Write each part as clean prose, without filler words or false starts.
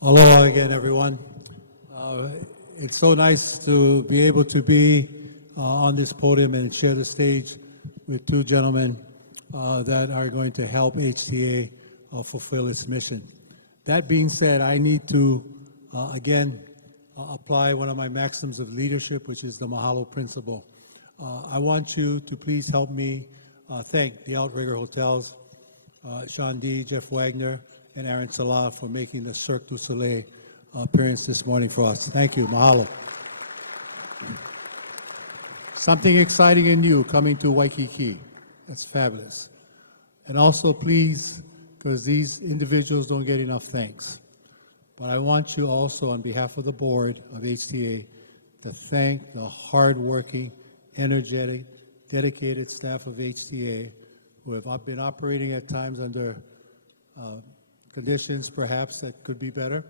Aloha again, everyone. It's so nice to be able to be on this podium and share the stage with two gentlemen that are going to help HTA fulfill its mission. That being said, I need to, again, apply one of my maxims of leadership, which is the Mahalo Principle. I want you to please help me thank the Outrigger Hotels, Sean D., Jeff Wagner, and Aaron Salā for making the Cirque du Soleil appearance this morning for us. Thank you, mahalo. Something exciting and new coming to Waikiki. That's fabulous. And also, please, because these individuals don't get enough thanks, but I want you also, on behalf of the board of HTA, to thank the hardworking, energetic, dedicated staff of HTA who have been operating at times under conditions perhaps that could be better,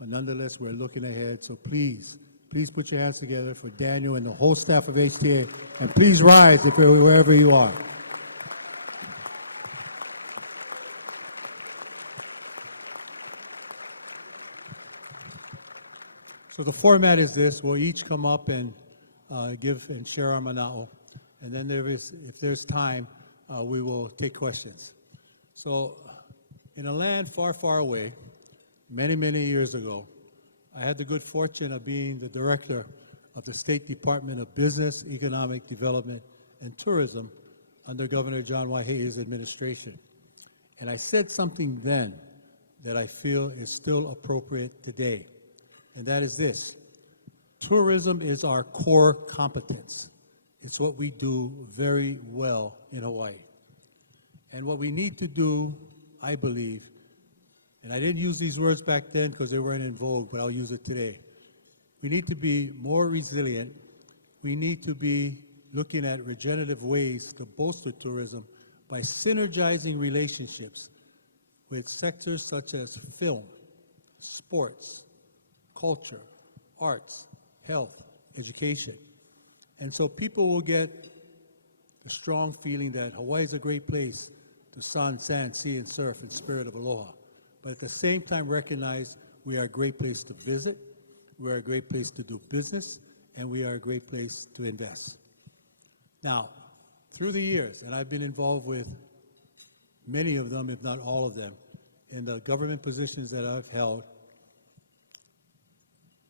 but nonetheless we're looking ahead. So please put your hands together for Daniel and the whole staff of HTA, and please rise if you're wherever you are. So the format is this: we'll each come up and give and share our mana'o, and then if there's time, we will take questions. So in a land far, far away, many, many years ago, I had the good fortune of being the director of the State Department of Business, Economic Development, and Tourism under Governor John Waihei's administration. And I said something then that I feel is still appropriate today, and that is this: tourism is our core competence. It's what we do very well in Hawaii. And what we need to do, I believe, and I didn't use these words back then because they weren't in vogue, but I'll use it today. We need to be more resilient. We need to be looking at regenerative ways to bolster tourism by synergizing relationships with sectors such as film, sports, culture, arts, health, education. And so people will get the strong feeling that Hawaii is a great place to sun, sand, sea, and surf in spirit of aloha. But at the same time recognize we are a great place to visit, we are a great place to do business, and we are a great place to invest. Now, through the years, and I've been involved with many of them, if not all of them, in the government positions that I've held,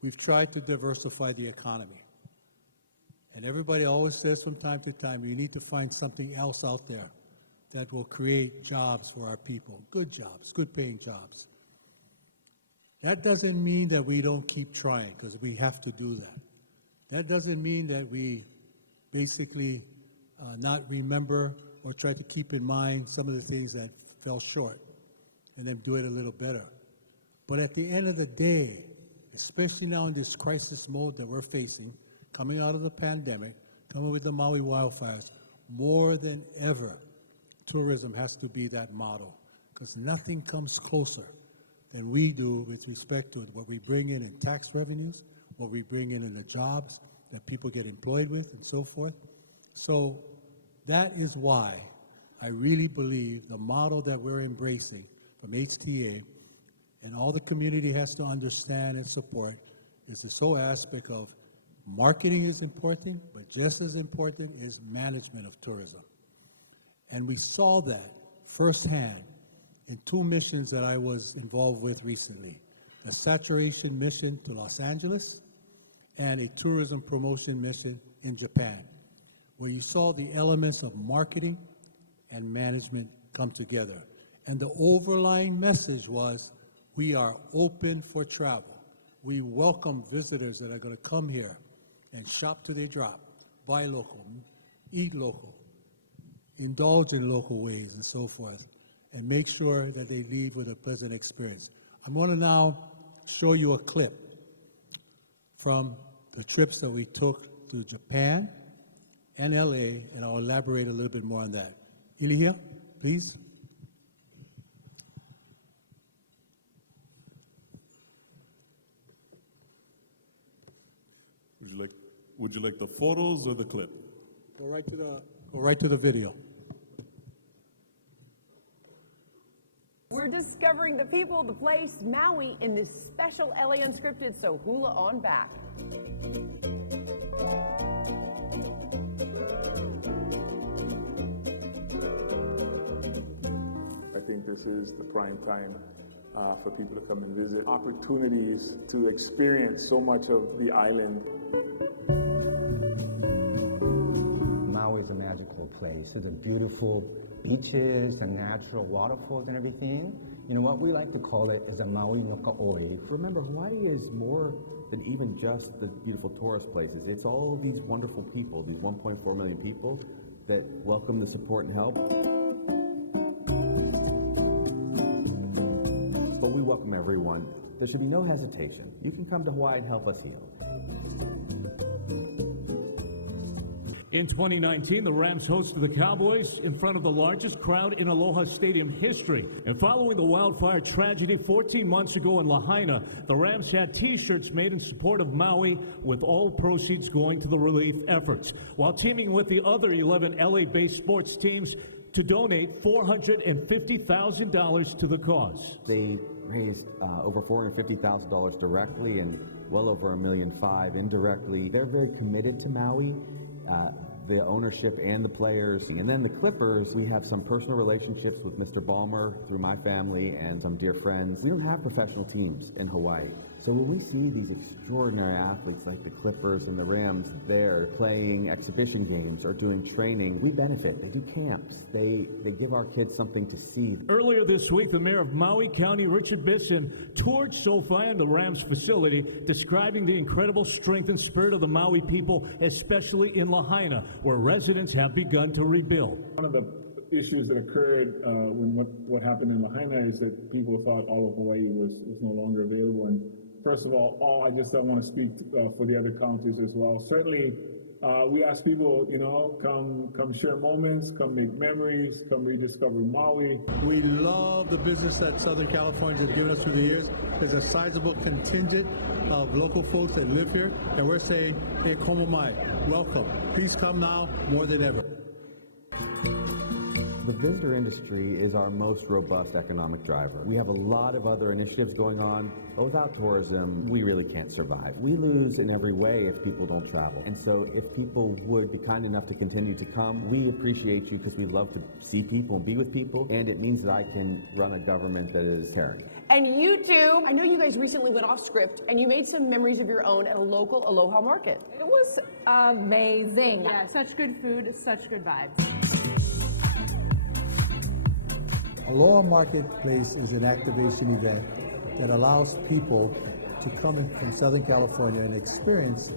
we've tried to diversify the economy. And everybody always says from time to time, you need to find something else out there that will create jobs for our people, good jobs, good paying jobs. That doesn't mean that we don't keep trying, because we have to do that. That doesn't mean that we basically not remember or try to keep in mind some of the things that fell short and then do it a little better. But at the end of the day, especially now in this crisis mode that we're facing, coming out of the pandemic, coming with the Maui wildfires, more than ever, tourism has to be that model, because nothing comes closer than we do with respect to what we bring in tax revenues, what we bring in the jobs that people get employed with, and so forth. So that is why I really believe the model that we're embracing from HTA and all the community has to understand and support is this whole aspect of marketing is important, but just as important is management of tourism. And we saw that firsthand in two missions that I was involved with recently: the saturation mission to Los Angeles and a tourism promotion mission in Japan, where you saw the elements of marketing and management come together. And the overlying message was, we are open for travel. We welcome visitors that are going to come here and shop till they drop, buy local, eat local, indulge in local ways, and so forth, and make sure that they leave with a pleasant experience. I'm going to now show you a clip from the trips that we took to Japan and LA, and I'll elaborate a little bit more on that. Ilihia, please. Would you like the photos or the clip? Go right to the video. We're discovering the people, the place, Maui, in this special LA Unscripted, so hula on back. I think this is the prime time for people to come and visit. Opportunities to experience so much of the island. Maui is a magical place. It's a beautiful beaches and natural waterfalls and everything. You know, what we like to call it is a Maui no Ka'oi. Remember, Hawaii is more than even just the beautiful tourist places. It's all these wonderful people, these 1.4 million people that welcome the support and help. But we welcome everyone. There should be no hesitation. You can come to Hawaii and help us heal. In 2019, the Rams hosted the Cowboys in front of the largest crowd in Aloha Stadium history. And following the wildfire tragedy 14 months ago in Lahaina, the Rams had T-shirts made in support of Maui, with all proceeds going to the relief efforts, while teaming with the other 11 LA-based sports teams to donate $450,000 to the cause. They raised over $450,000 directly and well over $1.5 million indirectly. They're very committed to Maui. The ownership and the players. And then the Clippers, we have some personal relationships with Mr. Ballmer through my family and some dear friends. We don't have professional teams in Hawaii. So when we see these extraordinary athletes like the Clippers and the Rams there playing exhibition games or doing training, we benefit. They do camps. They give our kids something to see. Earlier this week, the mayor of Maui County, Richard Bisson, toured SoFi and the Rams facility, describing the incredible strength and spirit of the Maui people, especially in Lahaina, where residents have begun to rebuild. One of the issues that occurred when what happened in Lahaina is that people thought all of Hawaii was no longer available. And first of all, I just want to speak for the other counties as well. Certainly, we ask people, you know, come share moments, come make memories, come rediscover Maui. We love the business that Southern California has given us through the years. There's a sizable contingent of local folks that live here, and we're saying, hey, komo mai, welcome. Please come now more than ever. The visitor industry is our most robust economic driver. We have a lot of other initiatives going on, but without tourism, we really can't survive. We lose in every way if people don't travel. And so if people would be kind enough to continue to come, we appreciate you because we love to see people and be with people, and it means that I can run a government that is caring. And you too, I know you guys recently went off script and you made some memories of your own at a local Aloha market. It was amazing. Yeah, such good food, such good vibes. Aloha Marketplace is an activation event that allows people to come in from Southern California and experience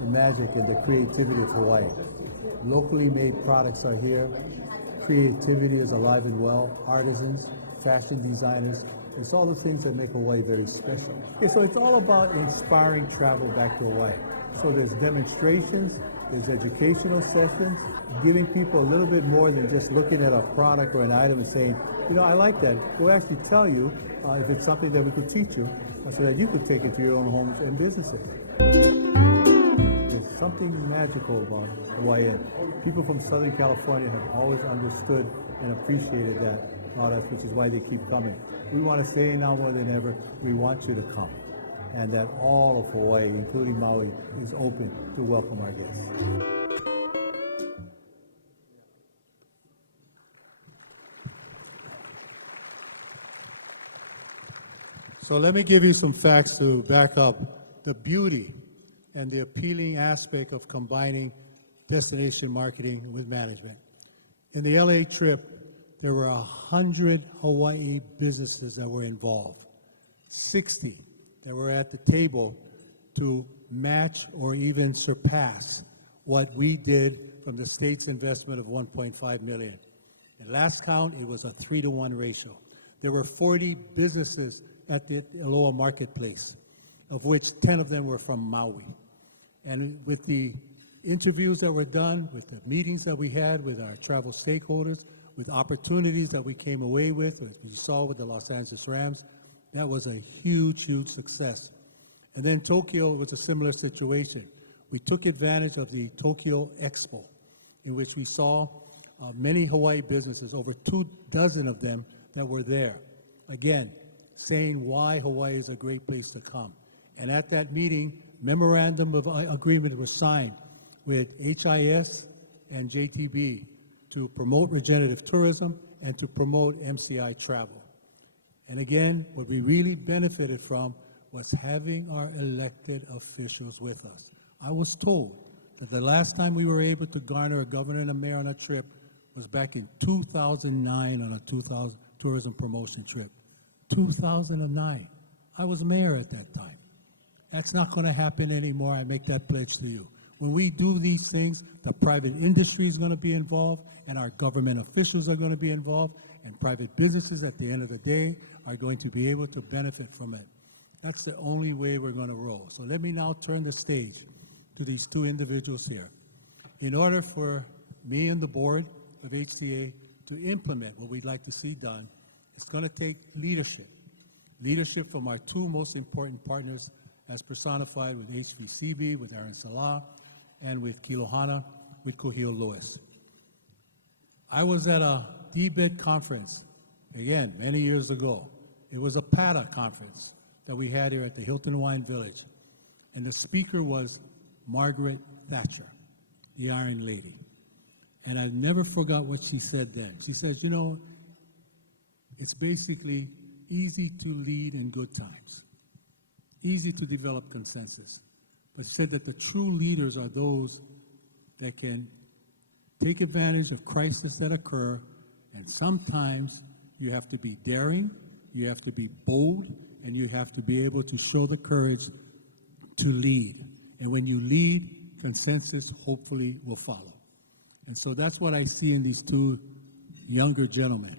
the magic and the creativity of Hawaii. Locally made products are here. Creativity is alive and well. Artisans, fashion designers, it's all the things that make Hawaii very special. Okay, so it's all about inspiring travel back to Hawaii. So there's demonstrations, there's educational sessions, giving people a little bit more than just looking at a product or an item and saying, you know, I like that. We'll actually tell you if it's something that we could teach you so that you could take it to your own homes and businesses. There's something magical about Hawaii. People from Southern California have always understood and appreciated that about us, which is why they keep coming. We want to say now more than ever, we want you to come. And that all of Hawaii, including Maui, is open to welcome our guests. So let me give you some facts to back up the beauty and the appealing aspect of combining destination marketing with management. In the LA trip, there were 100 Hawaii businesses that were involved, 60 that were at the table to match or even surpass what we did from the state's investment of $1.5 million. At last count, it was a 3-to-1 ratio. There were 40 businesses at the Aloha Marketplace, of which 10 of them were from Maui. And with the interviews that were done, with the meetings that we had with our travel stakeholders, with opportunities that we came away with, as we saw with the Los Angeles Rams, that was a huge, huge success. And then Tokyo was a similar situation. We took advantage of the Tokyo Expo, in which we saw many Hawaii businesses, over 24 of them that were there. Again, saying why Hawaii is a great place to come. And at that meeting, memorandum of agreement was signed with HIS and JTB to promote regenerative tourism and to promote MCI travel. And again, what we really benefited from was having our elected officials with us. I was told that the last time we were able to garner a governor and a mayor on a trip was back in 2009 on a tourism promotion trip. 2009. I was mayor at that time. That's not going to happen anymore. I make that pledge to you. When we do these things, the private industry is going to be involved, and our government officials are going to be involved, and private businesses at the end of the day are going to be able to benefit from it. That's the only way we're going to roll. So let me now turn the stage to these two individuals here. In order for me and the board of HTA to implement what we'd like to see done, it's going to take leadership. Leadership from our two most important partners as personified with HVCB, with Aaron Salā, and with Kilohana, with Kūhiō Lewis. I was at a DBED conference, again, many years ago. It was a PATA conference that we had here at the Hilton Hawaiian Village. And the speaker was Margaret Thatcher, the Iron Lady. And I never forgot what she said then. She says, you know, it's basically easy to lead in good times, easy to develop consensus. But she said that the true leaders are those that can take advantage of crises that occur, and sometimes you have to be daring, you have to be bold, and you have to be able to show the courage to lead. And when you lead, consensus hopefully will follow. And so that's what I see in these two younger gentlemen,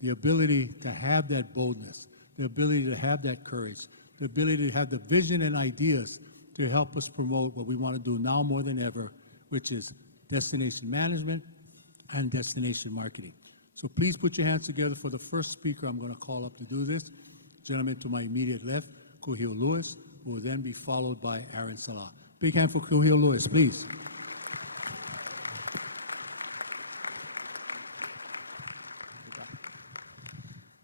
the ability to have that boldness, the ability to have that courage, the ability to have the vision and ideas to help us promote what we want to do now more than ever, which is destination management and destination marketing. So please put your hands together for the first speaker I'm going to call up to do this. Gentleman to my immediate left, Kūhiō Lewis, who will then be followed by Aaron Salā. Big hand for Kūhiō Lewis, please.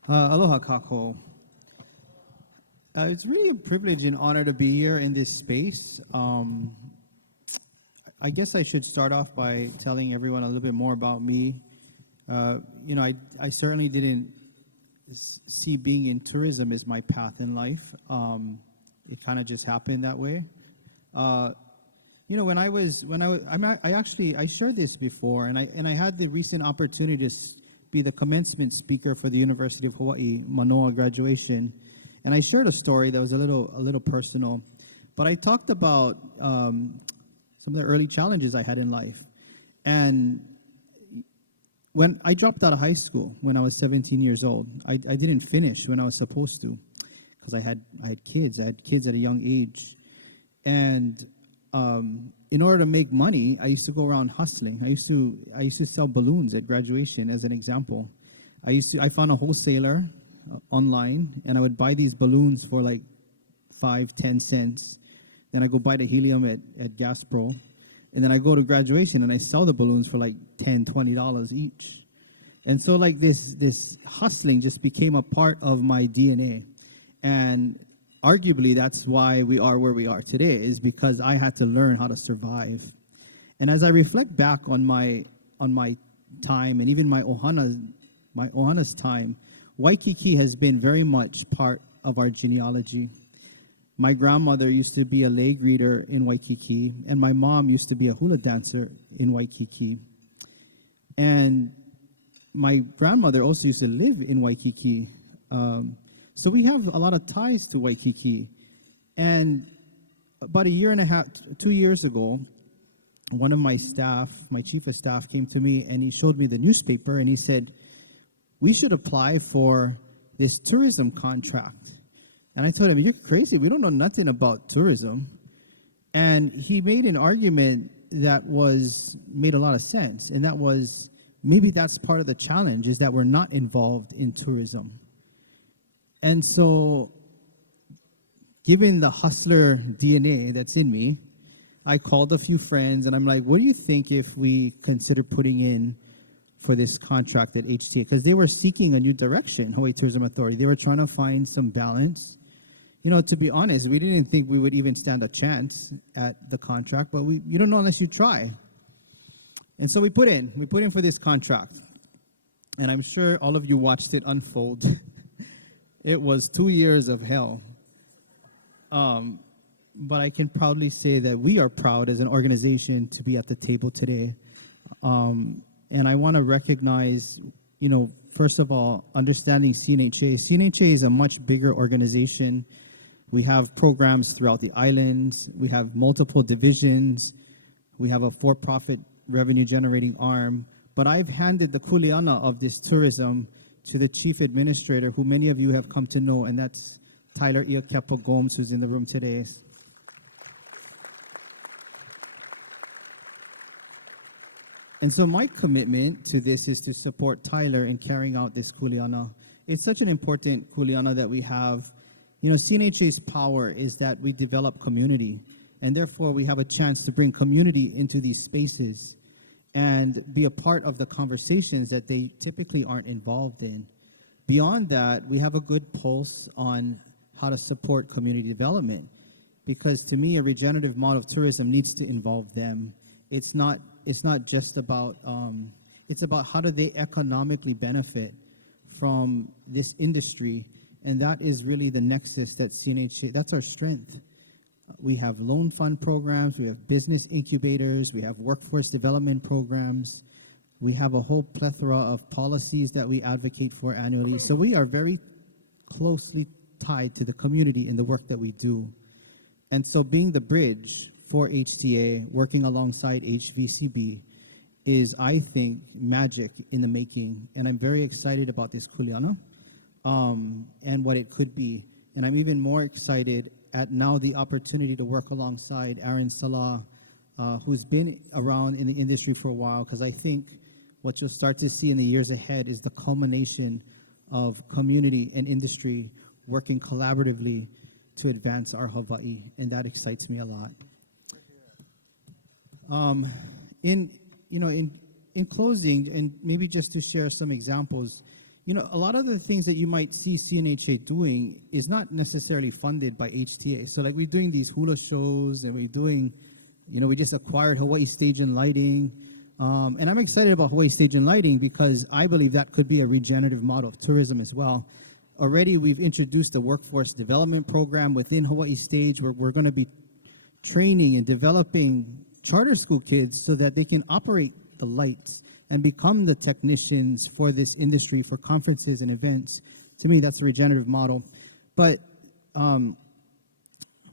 Aloha kākou. It's really a privilege and honor to be here in this space. I guess I should start off by telling everyone a little bit more about me. You know, I certainly didn't see being in tourism as my path in life. It kind of just happened that way. You know, I shared this before, and I had the recent opportunity to be the commencement speaker for the University of Hawaii Manoa graduation, and I shared a story that was a little personal, but I talked about some of the early challenges I had in life, and when I dropped out of high school when I was 17 years old, I didn't finish when I was supposed to, because I had kids. I had kids at a young age, and in order to make money, I used to go around hustling. I used to sell balloons at graduation, as an example. I found a wholesaler online, and I would buy these balloons for like 5-10 cents. Then I go buy the helium at Gas Pro, and then I go to graduation and I sell the balloons for like $10-20 each. And so like this hustling just became a part of my DNA, and arguably that's why we are where we are today, is because I had to learn how to survive. And as I reflect back on my time, and even my ohana's time, Waikiki has been very much part of our genealogy. My grandmother used to be a lay greeter in Waikiki, and my mom used to be a hula dancer in Waikiki. And my grandmother also used to live in Waikiki. So we have a lot of ties to Waikiki. And about 2 years ago, one of my staff, my chief of staff, came to me and he showed me the newspaper and he said, we should apply for this tourism contract. And I told him, you're crazy, we don't know nothing about tourism. And he made an argument that made a lot of sense, and that was, maybe that's part of the challenge, is that we're not involved in tourism. And so, given the hustler DNA that's in me, I called a few friends and I'm like, what do you think if we consider putting in for this contract at HTA, because they were seeking a new direction, Hawaii Tourism Authority. They were trying to find some balance. You know, to be honest, we didn't think we would even stand a chance at the contract, but you don't know unless you try. And so we put in for this contract. And I'm sure all of you watched it unfold. It was 2 years of hell. But I can proudly say that we are proud as an organization to be at the table today. And I want to recognize, you know, first of all, understanding CNHA. CNHA is a much bigger organization. We have programs throughout the islands. We have multiple divisions. We have a for-profit revenue generating arm. But I've handed the kuleana of this tourism to the chief administrator, who many of you have come to know, and that's Tyler Iakepa Gomes, who's in the room today. And so my commitment to this is to support Tyler in carrying out this kuleana. It's such an important kuleana that we have. You know, CNHA's power is that we develop community, and therefore we have a chance to bring community into these spaces and be a part of the conversations that they typically aren't involved in. Beyond that, we have a good pulse on how to support community development, because to me, a regenerative model of tourism needs to involve them. It's not just about, it's about how do they economically benefit from this industry, and that is really the nexus that CNHA, that's our strength. We have loan fund programs, we have business incubators, we have workforce development programs, we have a whole plethora of policies that we advocate for annually. So we are very closely tied to the community in the work that we do. And so being the bridge for HTA, working alongside HVCB, is, I think, magic in the making. And I'm very excited about this kuleana and what it could be. And I'm even more excited at now the opportunity to work alongside Aaron Salā, who's been around in the industry for a while, because I think what you'll start to see in the years ahead is the culmination of community and industry working collaboratively to advance our Hawaii, and that excites me a lot. In closing, and maybe just to share some examples, you know, a lot of the things that you might see CNHA doing is not necessarily funded by HTA. So like we're doing these hula shows, and we're doing, you know, we just acquired Hawaii Stage and Lighting. And I'm excited about Hawaii Stage and Lighting because I believe that could be a regenerative model of tourism as well. Already we've introduced a workforce development program within Hawaii Stage where we're going to be training and developing charter school kids so that they can operate the lights and become the technicians for this industry, for conferences and events. To me, that's a regenerative model. But where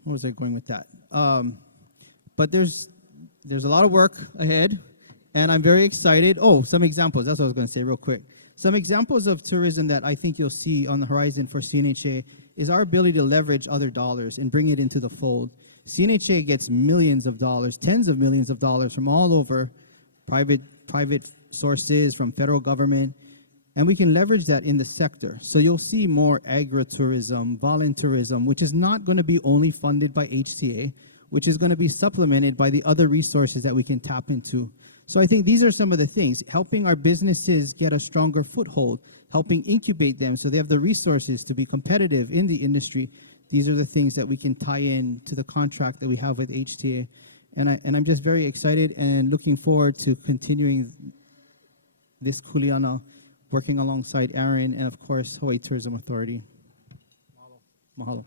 was I going with that? But there's a lot of work ahead, and I'm very excited. Oh, some examples. That's what I was going to say real quick. Some examples of tourism that I think you'll see on the horizon for CNHA is our ability to leverage other dollars and bring it into the fold. CNHA gets millions of dollars, tens of millions of dollars from all over, private sources, from federal government, and we can leverage that in the sector. So you'll see more agritourism, voluntourism, which is not going to be only funded by HTA, which is going to be supplemented by the other resources that we can tap into. So I think these are some of the things, helping our businesses get a stronger foothold, helping incubate them so they have the resources to be competitive in the industry. These are the things that we can tie in to the contract that we have with HTA. And I'm just very excited and looking forward to continuing this kuleana, working alongside Aaron and, of course, Hawaii Tourism Authority. Mahalo.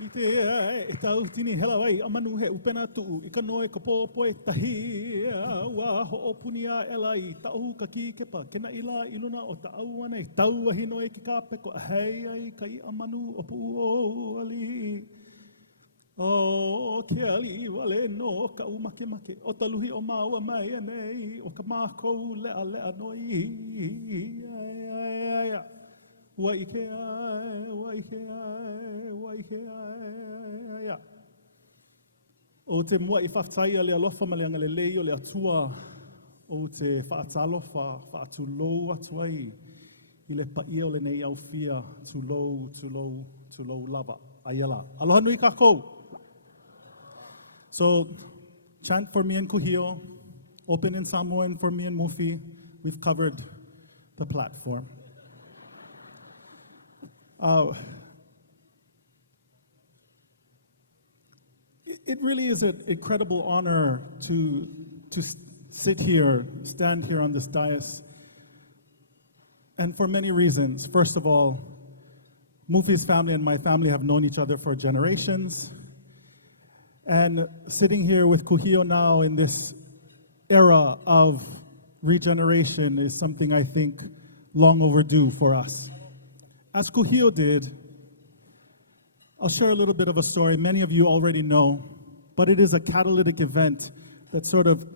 I te e tau tini hela wai a manu he upena tuu I ka noe ka pōpoe tahi ua ho'opunia ela I tau ka ki kepa kena ila iluna o ta au ana I tau ahi noe ki ka peko hei ai ka I a manu o pu o ali o ke ali wale no ka umake make o taluhi o maua mai anei o ka mākou lea lea noi Ua I ke ai, ua I ke ai, ua I ke ai. O te mua I whaftaia le alofa ma le anga le lei o le atua o te whaatalofa, whaatulou atu ai I le paia o le nei au fia tulou lava. Aiela. Aloha nui kākou. So, chant for me and Kūhiō, open in Samoan for me and Mufi. We've covered the platform. It really is an incredible honor to sit here, stand here on this dais, and for many reasons. First of all, Mufi's family and my family have known each other for generations, and sitting here with Kūhiō now in this era of regeneration is something I think long overdue for us. As Kūhiō did, I'll share a little bit of a story many of you already know, but it is a catalytic event that sort of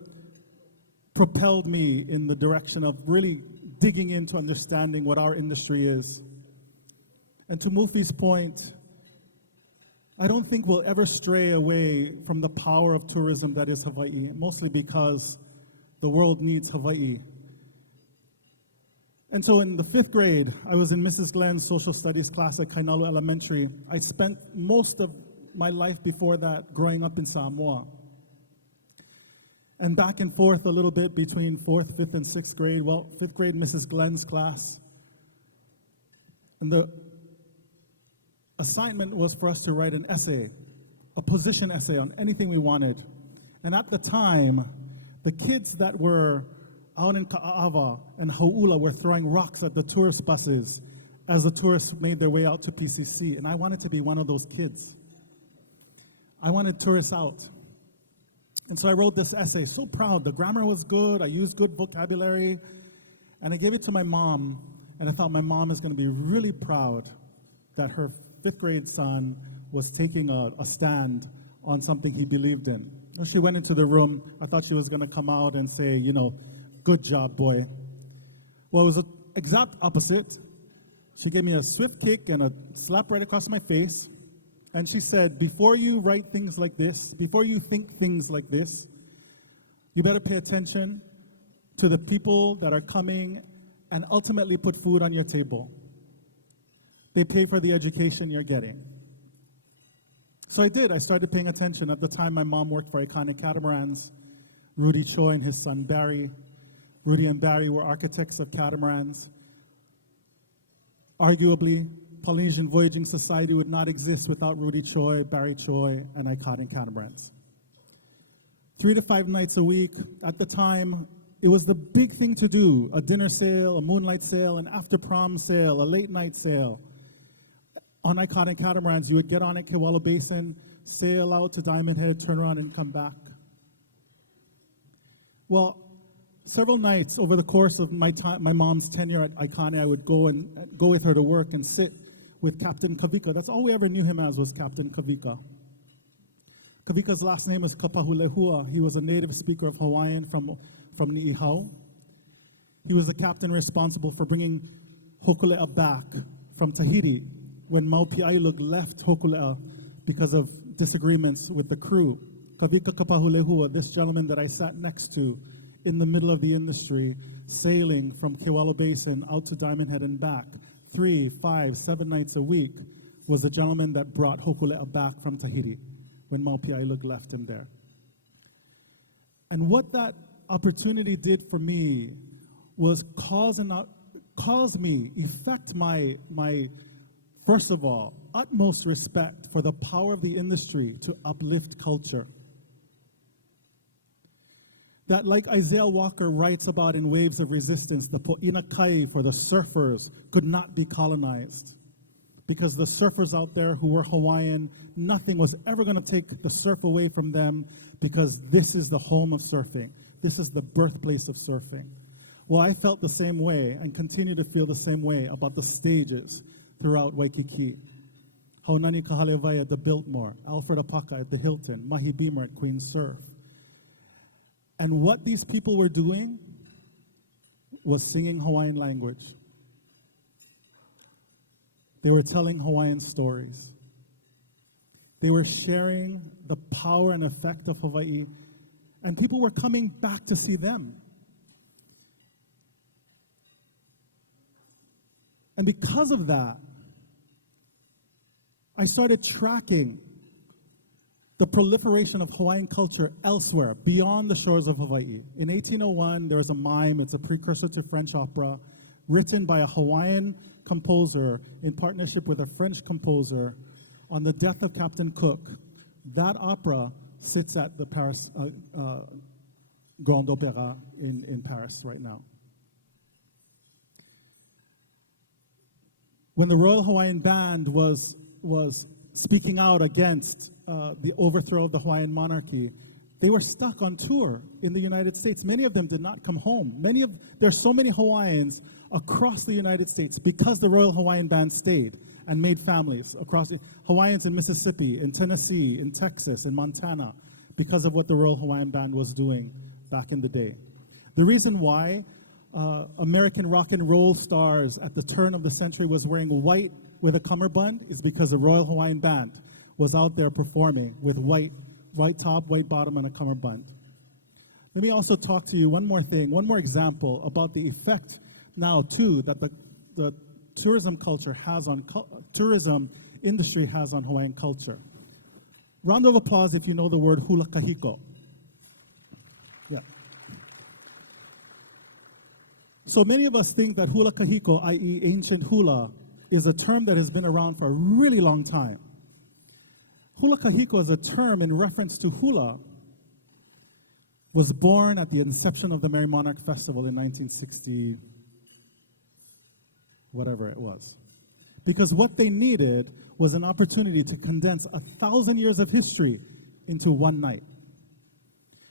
propelled me in the direction of really digging into understanding what our industry is. And to Mufi's point, I don't think we'll ever stray away from the power of tourism that is Hawaii, mostly because the world needs Hawaii. And so in the 5th grade, I was in Mrs. Glenn's social studies class at Kainalu Elementary. I spent most of my life before that growing up in Samoa. And back and forth a little bit between 4th, 5th, and 6th grade. Well, 5th grade, Mrs. Glenn's class. And the assignment was for us to write an essay, a position essay on anything we wanted. And at the time, the kids that were out in Ka'ava and Hau'ula were throwing rocks at the tourist buses as the tourists made their way out to PCC. And I wanted to be one of those kids. I wanted tourists out. And so I wrote this essay, so proud. The grammar was good, I used good vocabulary, and I gave it to my mom, and I thought my mom is gonna be really proud that her 5th grade son was taking a stand on something he believed in. When she went into the room, I thought she was gonna come out and say, you know, good job, boy. Well, it was the exact opposite. She gave me a swift kick and a slap right across my face. And she said, before you write things like this, before you think things like this, you better pay attention to the people that are coming and ultimately put food on your table. They pay for the education you're getting. So I did. I started paying attention. At the time, my mom worked for Iconic Catamarans. Rudy Choi and his son Barry. Rudy and Barry were architects of catamarans. Arguably, Polynesian Voyaging Society would not exist without Rudy Choi, Barry Choi, and Iconic Catamarans. 3 to 5 nights a week. At the time, it was the big thing to do. A dinner sale, a moonlight sale, an after prom sale, a late night sale. On Iconic Catamarans, you would get on at Kewalo Basin, sail out to Diamond Head, turn around and come back. Well, several nights over the course of my mom's tenure at Iconic, I would go with her to work and sit with Captain Kavika. That's all we ever knew him as, was Captain Kavika. Kavika's last name is Kapahulehua. He was a native speaker of Hawaiian from Ni'ihau. He was the captain responsible for bringing Hokulea back from Tahiti when Maupi'ailug left Hokulea because of disagreements with the crew. Kavika Kapahulehua, this gentleman that I sat next to in the middle of the industry, sailing from Kewalo Basin out to Diamond Head and back, 3, 5, 7 nights a week, was the gentleman that brought Hokulea back from Tahiti when Maupi'ailug left him there. And what that opportunity did for me was effect my, first of all, utmost respect for the power of the industry to uplift culture. That, like Isaiah Walker writes about in Waves of Resistance, the po'ina kai for the surfers could not be colonized. Because the surfers out there who were Hawaiian, nothing was ever going to take the surf away from them, because this is the home of surfing. This is the birthplace of surfing. Well, I felt the same way and continue to feel the same way about the stages throughout Waikiki. Haunani Kahalewai at the Biltmore, Alfred Apaka at the Hilton, Mahi Beamer at Queen's Surf. And what these people were doing was singing Hawaiian language. They were telling Hawaiian stories. They were sharing the power and effect of Hawaii, and people were coming back to see them. And because of that, I started tracking the proliferation of Hawaiian culture elsewhere, beyond the shores of Hawaii. In 1801, there was a mime, it's a precursor to French opera, written by a Hawaiian composer in partnership with a French composer on the death of Captain Cook. That opera sits at the Paris Grand Opéra in Paris right now. When the Royal Hawaiian Band was speaking out against the overthrow of the Hawaiian monarchy, they were stuck on tour in the United States. Many of them did not come home. There's so many Hawaiians across the United States because the Royal Hawaiian Band stayed and made families across Hawaiians in Mississippi, in Tennessee, in Texas, in Montana, because of what the Royal Hawaiian Band was doing back in the day. The reason why American rock and roll stars at the turn of the century was wearing white with a cummerbund is because the Royal Hawaiian Band was out there performing with white top, white bottom, and a cummerbund. Let me also talk to you one more thing, one more example about the effect now too that the tourism culture has on tourism industry has on Hawaiian culture. Round of applause if you know the word hula kahiko. Yeah. So many of us think that hula kahiko, i.e. ancient hula, is a term that has been around for a really long time. Hula kahiko is a term in reference to hula, was born at the inception of the Merry Monarch Festival in 1960, whatever it was. Because what they needed was an opportunity to condense 1,000 years of history into one night.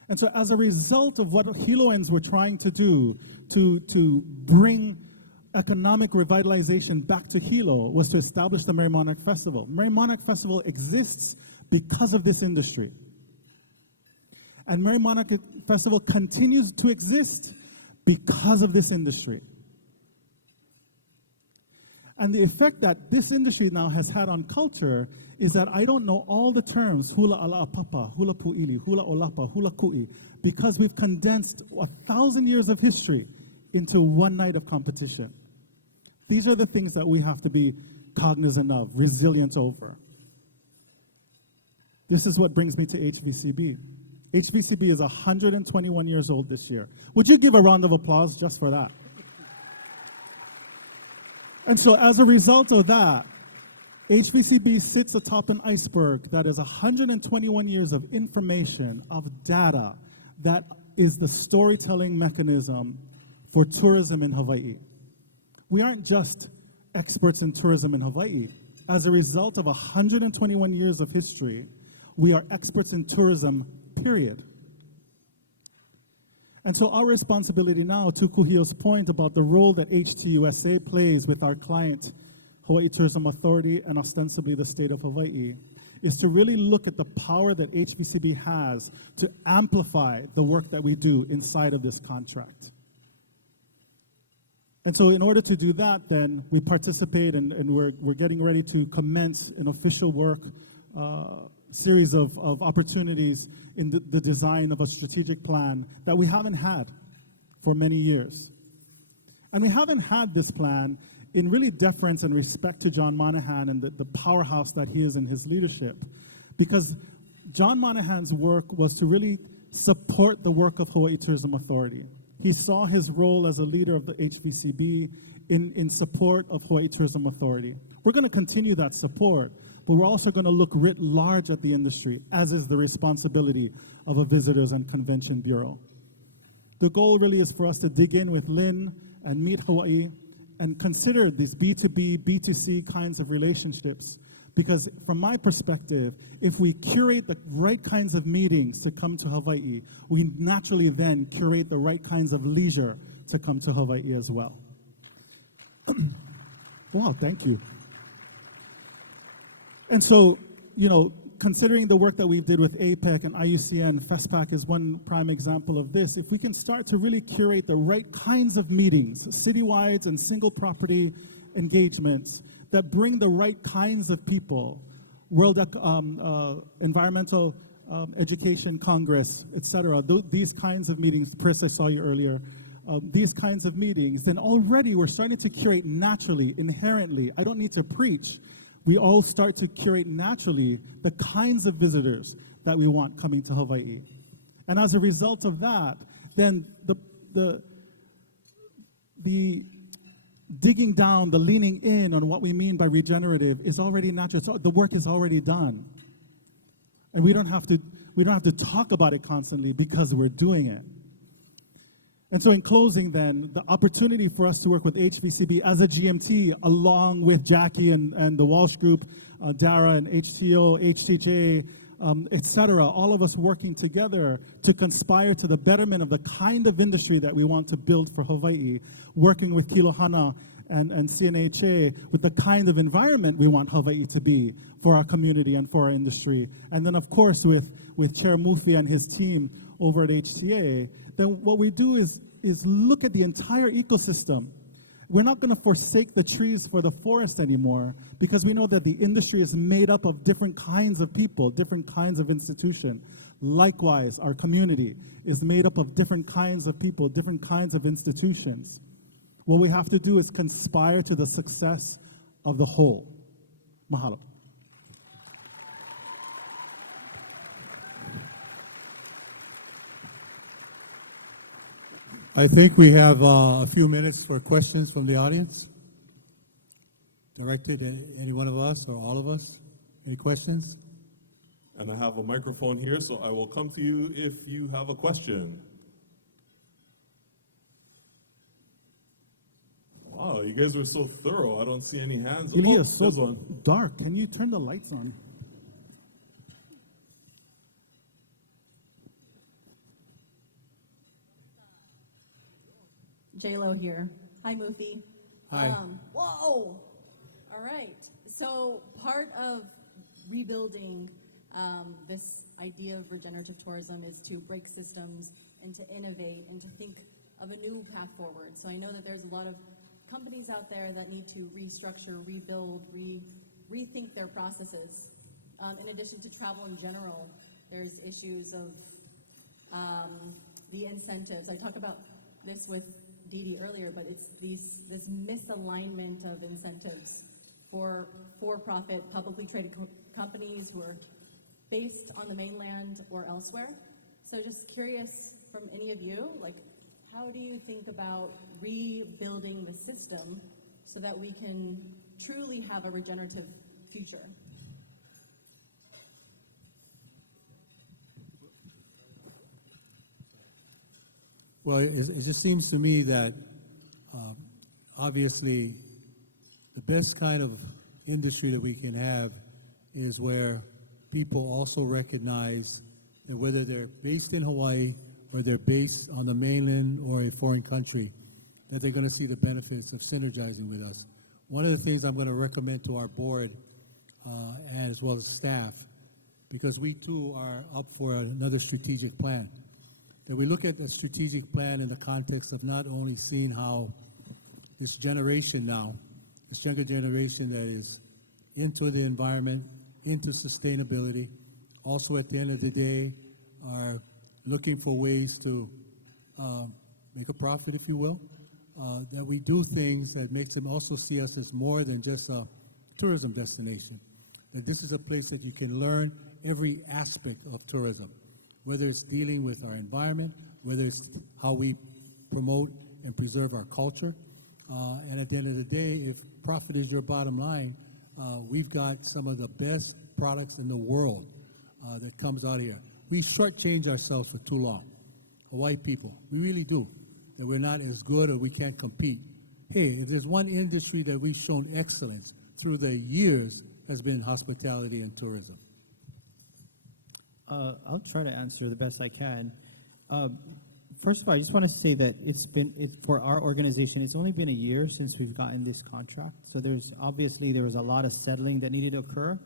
And so as a result of what Hiloans were trying to do to bring economic revitalization back to Hilo was to establish the Merry Monarch Festival. Merry Monarch Festival exists because of this industry. And Merry Monarch Festival continues to exist because of this industry. And the effect that this industry now has had on culture is that I don't know all the terms, hula ala papa, hula pu'ili, hula olapa, hula ku'i, because we've condensed 1,000 years of history into one night of competition. These are the things that we have to be cognizant of, resilient over. This is what brings me to HVCB. HVCB is 121 years old this year. Would you give a round of applause just for that? And so as a result of that, HVCB sits atop an iceberg that is 121 years of information, of data, that is the storytelling mechanism for tourism in Hawaii. We aren't just experts in tourism in Hawaii. As a result of 121 years of history, we are experts in tourism, period. And so our responsibility now, to Kūhiō's point about the role that HTUSA plays with our client, Hawaiʻi Tourism Authority, and ostensibly the state of Hawaii, is to really look at the power that HVCB has to amplify the work that we do inside of this contract. And so in order to do that, then, we participate and we're getting ready to commence an official work series of opportunities in the design of a strategic plan that we haven't had for many years. And we haven't had this plan in really deference and respect to John Monahan and the powerhouse that he is in his leadership, because John Monahan's work was to really support the work of Hawaiʻi Tourism Authority. He saw his role as a leader of the HVCB in support of Hawaiʻi Tourism Authority. We're going to continue that support, but we're also going to look writ large at the industry, as is the responsibility of a Visitors and Convention Bureau. The goal really is for us to dig in with Lynn and meet Hawaii and consider these B2B, B2C kinds of relationships, because from my perspective, if we curate the right kinds of meetings to come to Hawaii, we naturally then curate the right kinds of leisure to come to Hawaii as well. Wow, thank you. And so, you know, considering the work that we did with APEC and IUCN, FESPAC is one prime example of this. If we can start to really curate the right kinds of meetings, citywides and single property engagements that bring the right kinds of people, World Environmental Education Congress, et cetera, these kinds of meetings, Chris, I saw you earlier, these kinds of meetings, then already we're starting to curate naturally, inherently. I don't need to preach. We all start to curate naturally the kinds of visitors, that we want coming to Hawaii. And as a result of that, then the digging down, the leaning in on what we mean by regenerative is already natural. The work is already done. And we don't have to talk about it constantly because we're doing it. And so in closing then, the opportunity for us to work with HVCB as a GMT, along with Jackie and the Walsh Group, Dara and HTO, HTJ, et cetera, all of us working together to conspire to the betterment of the kind of industry that we want to build for Hawaii, working with Kilohana and CNHA with the kind of environment we want Hawaii to be for our community and for our industry. And then of course with Chair Mufi and his team over at HTA, then what we do is look at the entire ecosystem. We're not going to forsake the trees for the forest anymore because we know that the industry is made up of different kinds of people, different kinds of institutions. Likewise, our community is made up of different kinds of people, different kinds of institutions. What we have to do is conspire to the success of the whole. Mahalo. I think we have a few minutes for questions from the audience. Directed at any one of us or all of us. Any questions? And I have a microphone here, so I will come to you if you have a question. Wow, you guys were so thorough. I don't see any hands. Ilya, Oh, so there's one. dark. Can you turn the lights on? J-Lo here. Hi, Mufi. Hi. Whoa! All right. So part of rebuilding this idea of regenerative tourism is to break systems and to innovate and to think of a new path forward. So I know that there's a lot of companies out there that need to restructure, rebuild, rethink their processes. In addition to travel in general, there's issues of the incentives. I talk about this with Dee earlier, but it's this misalignment of incentives for-profit, publicly traded companies who are based on the mainland or elsewhere. So just curious from any of you, like, how do you think about rebuilding the system so that we can truly have a regenerative future? Well, it just seems to me that obviously the best kind of industry that we can have is where people also recognize that whether they're based in Hawaii or they're based on the mainland or a foreign country, that they're going to see the benefits of synergizing with us. One of the things I'm going to recommend to our board and as well as staff, because we too are up for another strategic plan, that we look at the strategic plan in the context of not only seeing how this generation now, this younger generation that is into the environment, into sustainability, also at the end of the day are looking for ways to make a profit, if you will, that we do things that makes them also see us as more than just a tourism destination, that this is a place that you can learn every aspect of tourism, whether it's dealing with our environment, whether it's how we promote and preserve our culture. And at the end of the day, if profit is your bottom line, we've got some of the best products in the world that comes out of here. We shortchange ourselves for too long, Hawaii people. We really do, that we're not as good or we can't compete. Hey, if there's one industry that we've shown excellence through the years, has been hospitality and tourism. I'll try to answer the best I can. First of all, I just want to say that for our organization, it's only been a year since we've gotten this contract. So there was a lot of settling that needed to occur.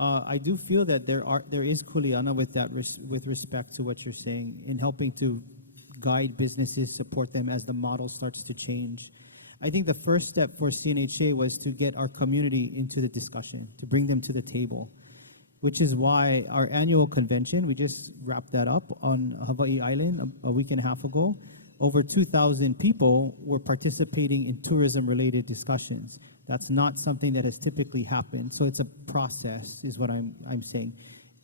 I do feel that there is kuleana with that with respect to what you're saying in helping to guide businesses, support them as the model starts to change. I think the first step for CNHA was to get our community into the discussion, to bring them to the table, which is why our annual convention, we just wrapped that up on Hawaii Island a week and a half ago. Over 2,000 people were participating in tourism-related discussions. That's not something that has typically happened, so it's a process, is what I'm saying.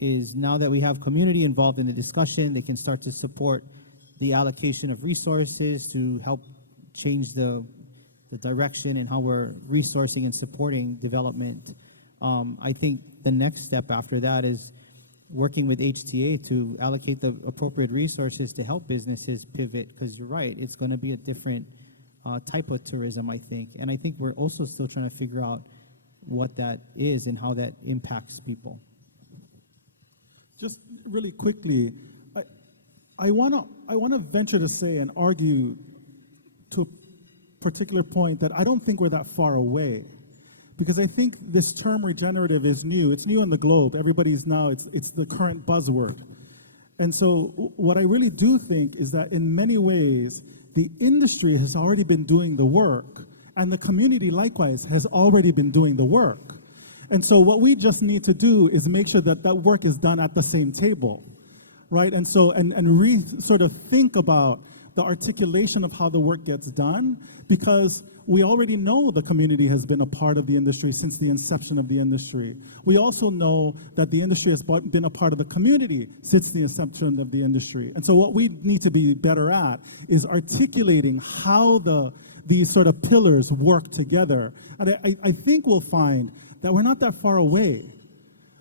is now that we have community involved in the discussion, they can start to support the allocation of resources to help change the direction and how we're resourcing and supporting development. I think the next step after that is working with HTA to allocate the appropriate resources to help businesses pivot, because you're right, it's going to be a different type of tourism, I think. And I think we're also still trying to figure out what that is and how that impacts people. Just really quickly, I wanna venture to say and argue to a particular point that I don't think we're that far away, because I think this term regenerative is new. It's new on the globe. Everybody's now, it's the current buzzword. And so what I really do think is that in many ways, the industry has already been doing the work, and the community likewise has already been doing the work. And so what we just need to do is make sure that that work is done at the same table, right? And so, and sort of think about the articulation of how the work gets done, because we already know the community has been a part of the industry since the inception of the industry. We also know that the industry has been a part of the community since the inception of the industry. And so what we need to be better at is articulating how these sort of pillars work together. And I think we'll find that we're not that far away.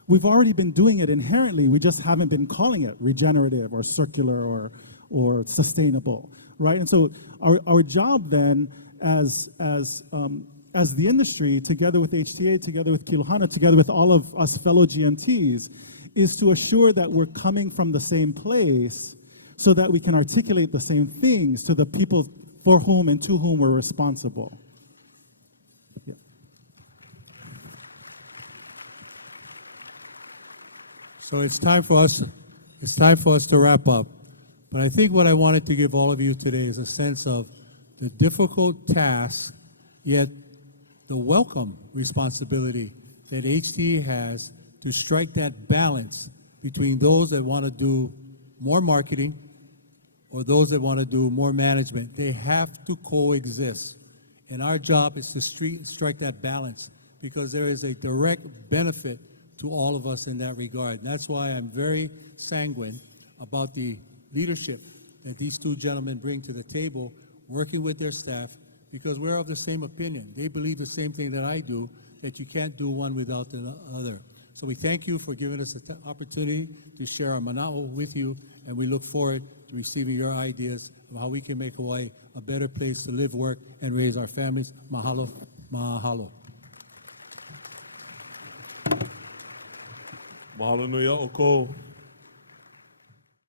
We've already been doing it inherently. We just haven't been calling it regenerative or circular or sustainable, right? And so our job then as the industry, together with HTA, together with Kilohana, together with all of us fellow GMTs, is to assure that we're coming from the same place so that we can articulate the same things to the people for whom and to whom we're responsible. Yeah. So it's time for us to wrap up. But I think what I wanted to give all of you today is a sense of the difficult task, yet the welcome responsibility that HTA has to strike that balance between those that want to do more marketing or those that want to do more management. They have to coexist. And our job is to strike that balance, because there is a direct benefit to all of us in that regard. And that's why I'm very sanguine about the leadership that these two gentlemen bring to the table, working with their staff, because we're of the same opinion. They believe the same thing that I do, that you can't do one without the other. So we thank you for giving us the opportunity to share our mana'o with you, and we look forward to receiving your ideas of how we can make Hawaii a better place to live, work, and raise our families. Mahalo, mahalo. Mahalo nui a o kou.